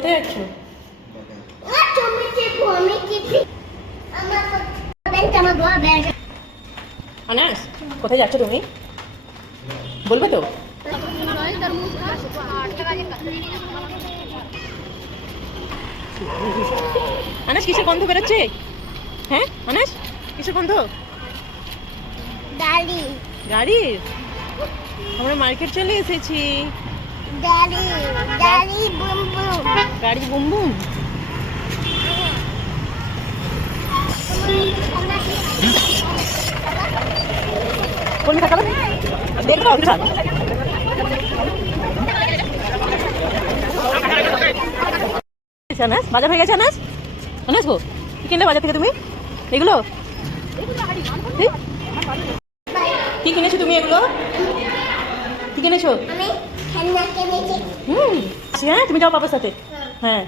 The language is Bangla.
কোথায় যাচ্ছ? আনাস, কোথায় যাচ্ছ তুমি? বলবে তো? আনাস, কিসের গন্ধ বেরোচ্ছে? হ্যাঁ আনাস, কিসের গন্ধ? গাড়ির। আমরা মার্কেট চলে এসেছি। গাড়ি বুম বুম। কোন মিঠা খাবে? দেখো আনাস, বাজার হয়ে গেছে আনাস। আনাস গো, কি কিনলে বাজার থেকে তুমি? এগুলো কি কিনেছো তুমি? এগুলো কি কিনেছো? হ্যাঁ, তুমি যাও পাপার সাথে। হ্যাঁ।